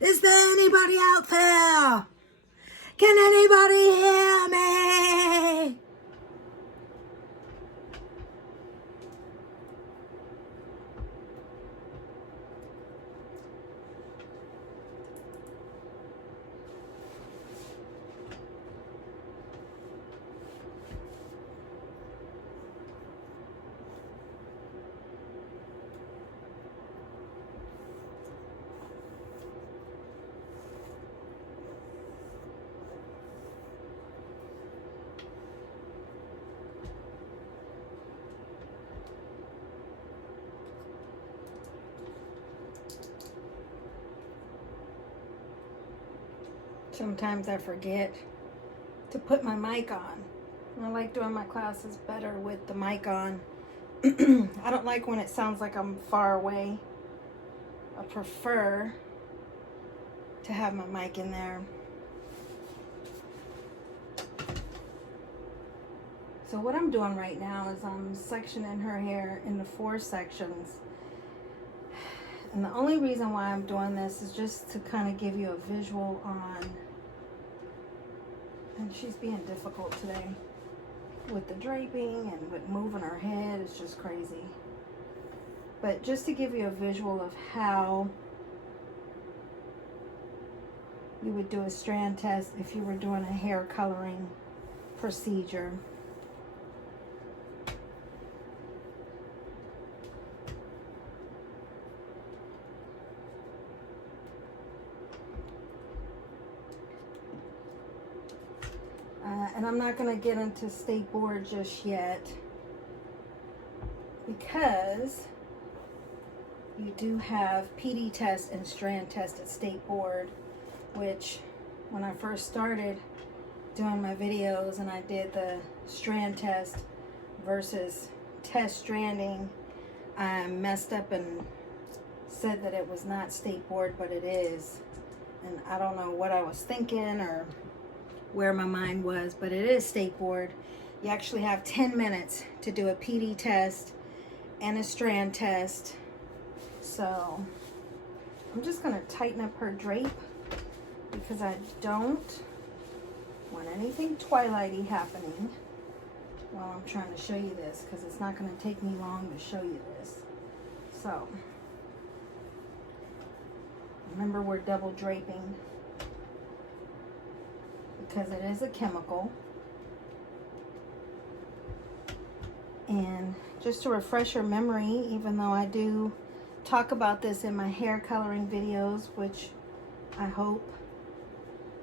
Is there anybody out there? Can anybody hear me? Sometimes I forget to put my mic on. I like doing my classes better with the mic on. I don't like when it sounds like I'm far away. I prefer to have my mic in there. So what I'm doing right now is I'm sectioning her hair into 4 sections. And the only reason why I'm doing this is just to kind of give you a visual on, and she's being difficult today with the draping and with moving her head. It's just crazy. But just to give you a visual of how you would do a strand test if you were doing a hair coloring procedure. And I'm not going to get into state board just yet because you do have PD test and strand test at state board, which when I first started doing my videos and I did the strand test versus test stranding, I messed up and said that it was not state board, but it is. And I don't know what I was thinking or where my mind was, but it is state board. You actually have 10 minutes to do a PD test and a strand test. So I'm just gonna tighten up her drape because I don't want anything twilighty happening while I'm trying to show you this, because it's not gonna take me long to show you this. So remember, we're double draping because it is a chemical. And just to refresh your memory, even though I do talk about this in my hair coloring videos, which I hope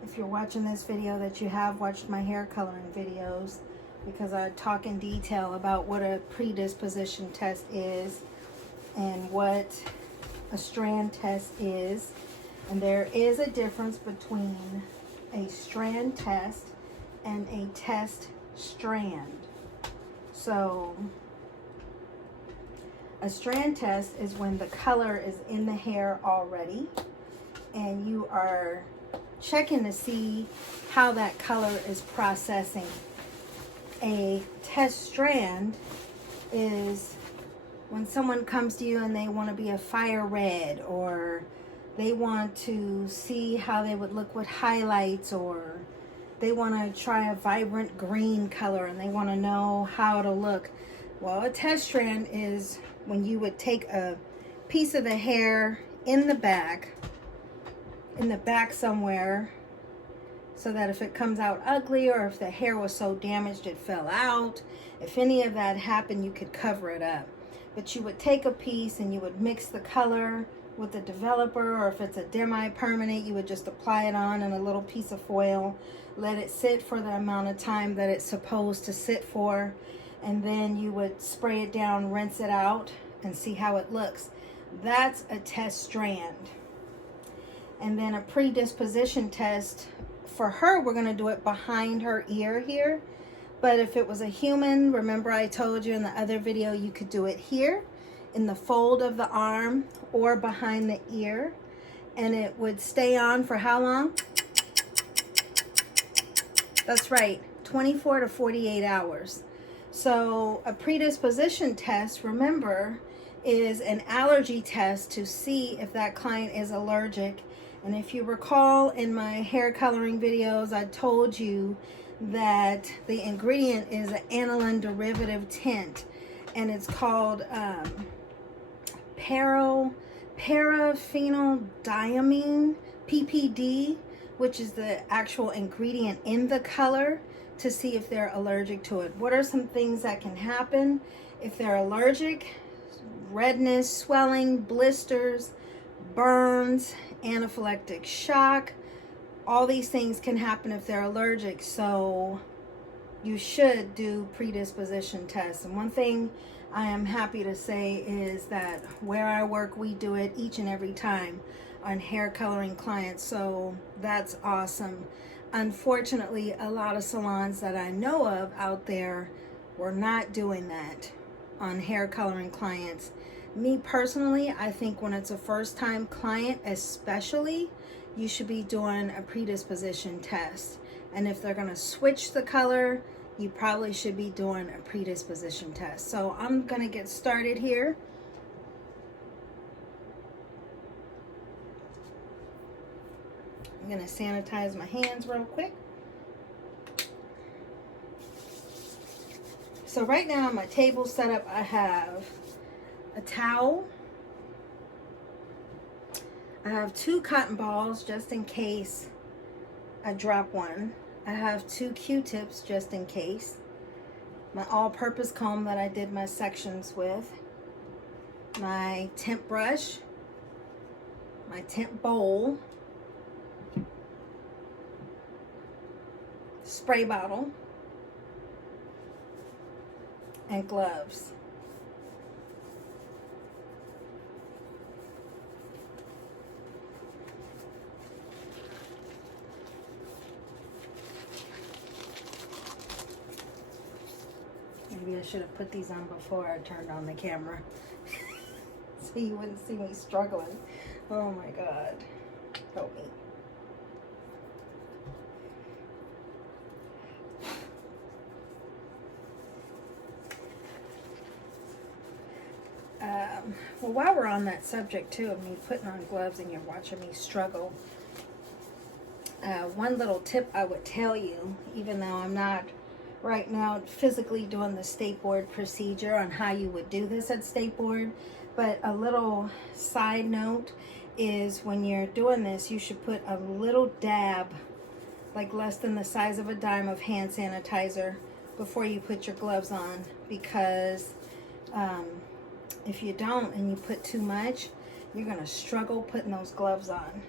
if you're watching this video that you have watched my hair coloring videos, because I talk in detail about what a predisposition test is and what a strand test is. And there is a difference between a strand test and a test strand. So a strand test is when the color is in the hair already and you are checking to see how that color is processing. A test strand is when someone comes to you and they want to be a fire red, or they want to see how they would look with highlights, or they want to try a vibrant green color and they want to know how to look. Well, a test strand is when you would take a piece of the hair in the back somewhere, so that if it comes out ugly or if the hair was so damaged it fell out, if any of that happened, you could cover it up. But you would take a piece and you would mix the color with the developer, or if it's a demi-permanent, you would just apply it on in a little piece of foil, let it sit for the amount of time that it's supposed to sit for, and then you would spray it down, rinse it out, and see how it looks. That's a test strand. And then a predisposition test, for her, we're going to do it behind her ear here. But if it was a human, remember I told you in the other video, you could do it here in the fold of the arm or behind the ear, and it would stay on for how long? That's right, 24 to 48 hours. So a predisposition test, remember, is an allergy test to see if that client is allergic And if you recall in my hair coloring videos, I told you that the ingredient is an aniline derivative tint, and it's called paraphenyldiamine, PPD, which is the actual ingredient in the color, to see if they're allergic to it. What are some things that can happen if they're allergic? Redness, swelling, blisters, burns, anaphylactic shock. All these things can happen if they're allergic, so you should do predisposition tests. And one thing I am happy to say is that where I work, we do it each and every time on hair coloring clients, so that's awesome. Unfortunately, a lot of salons that I know of out there were not doing that on hair coloring clients. Me personally, I think when it's a first-time client especially, you should be doing a predisposition test. And if they're going to switch the color, you probably should be doing a predisposition test. So I'm going to get started here. I'm going to sanitize my hands real quick. So right now on my table setup, I have a towel. I have 2 cotton balls just in case I drop one. I have 2 Q-tips just in case. My all-purpose comb that I did my sections with. My tint brush. My tint bowl. Spray bottle. And gloves. Maybe I should have put these on before I turned on the camera so you wouldn't see me struggling. Oh my God, help me. Well, while we're on that subject too of me putting on gloves and you're watching me struggle, one little tip I would tell you, even though I'm not right now physically doing the state board procedure on how you would do this at state board, but a little side note is when you're doing this, you should put a little dab, like less than the size of a dime, of hand sanitizer before you put your gloves on, because if you don't and you put too much, you're going to struggle putting those gloves on.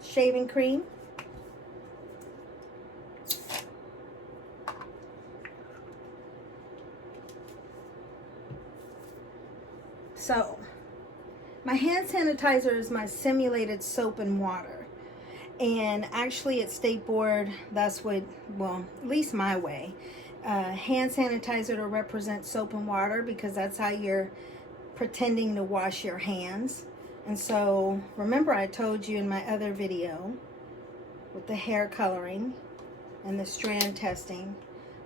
Shaving cream. So, my hand sanitizer is my simulated soap and water. And actually at State Board, that's what, well, at least my way. Hand sanitizer to represent soap and water, because that's how you're pretending to wash your hands. And so, remember I told you in my other video with the hair coloring and the strand testing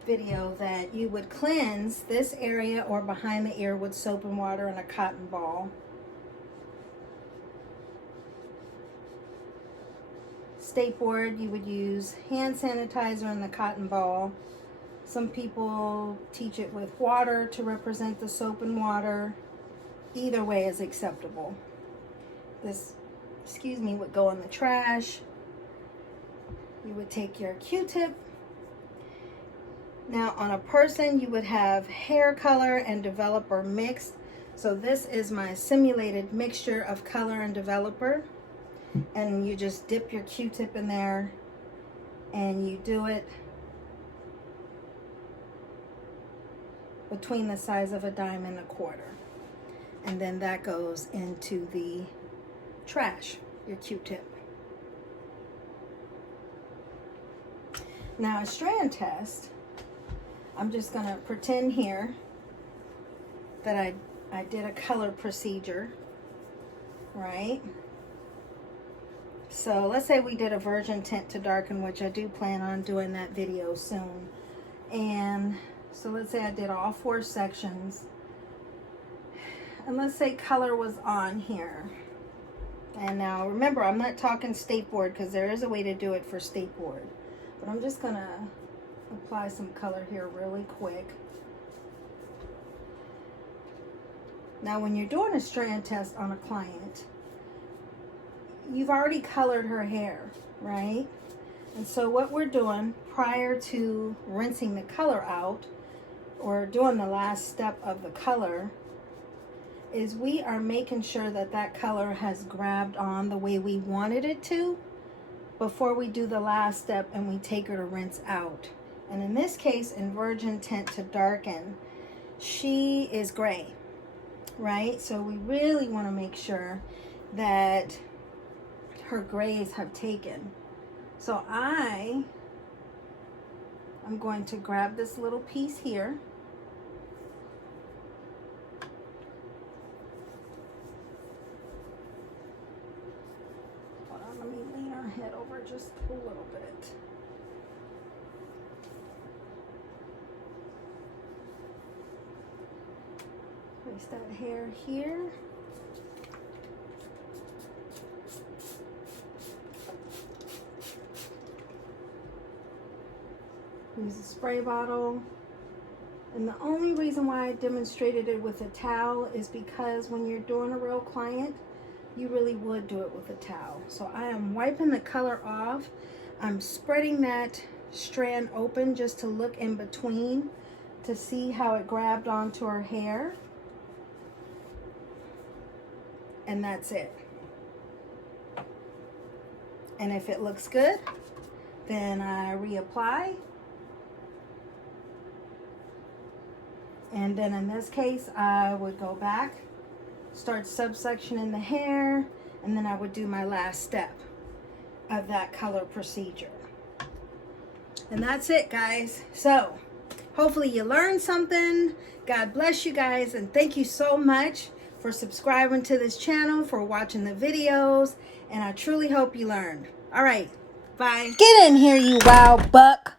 video that you would cleanse this area or behind the ear with soap and water and a cotton ball. State Board, you would use hand sanitizer and the cotton ball. Some people teach it with water to represent the soap and water. Either way is acceptable. This, would go in the trash. You would take your Q-tip. Now on a person, you would have hair color and developer mixed. So this is my simulated mixture of color and developer. And you just dip your Q-tip in there and you do it between the size of a dime and a quarter. And then that goes into the trash, your Q-tip. Now a strand test, I'm just going to pretend here that I did a color procedure, right? So let's say we did a virgin tint to darken, which I do plan on doing that video soon. And so let's say I did all 4 sections. And let's say color was on here. And now remember, I'm not talking state board because there is a way to do it for state board. But I'm just gonna apply some color here really quick. Now when you're doing a strand test on a client, you've already colored her hair, right? And so what we're doing prior to rinsing the color out or doing the last step of the color is we are making sure that that color has grabbed on the way we wanted it to before we do the last step and we take her to rinse out. And in this case, in Virgin Tint to Darken, she is gray, right? So we really want to make sure that her grays have taken. So I'm going to grab this little piece here. Hold on, let me lean our head over just a little bit. Place that hair here. Use a spray bottle. And the only reason why I demonstrated it with a towel is because when you're doing a real client, you really would do it with a towel. So I am wiping the color off. I'm spreading that strand open just to look in between to see how it grabbed onto her hair. And that's it. And if it looks good, then I reapply. And then in this case, I would go back, start subsection in the hair, and then I would do my last step of that color procedure. And that's it, guys. So hopefully you learned something. God bless you guys, and thank you so much for subscribing to this channel, for watching the videos, and I truly hope you learned. All right, bye. Get in here, you wild buck.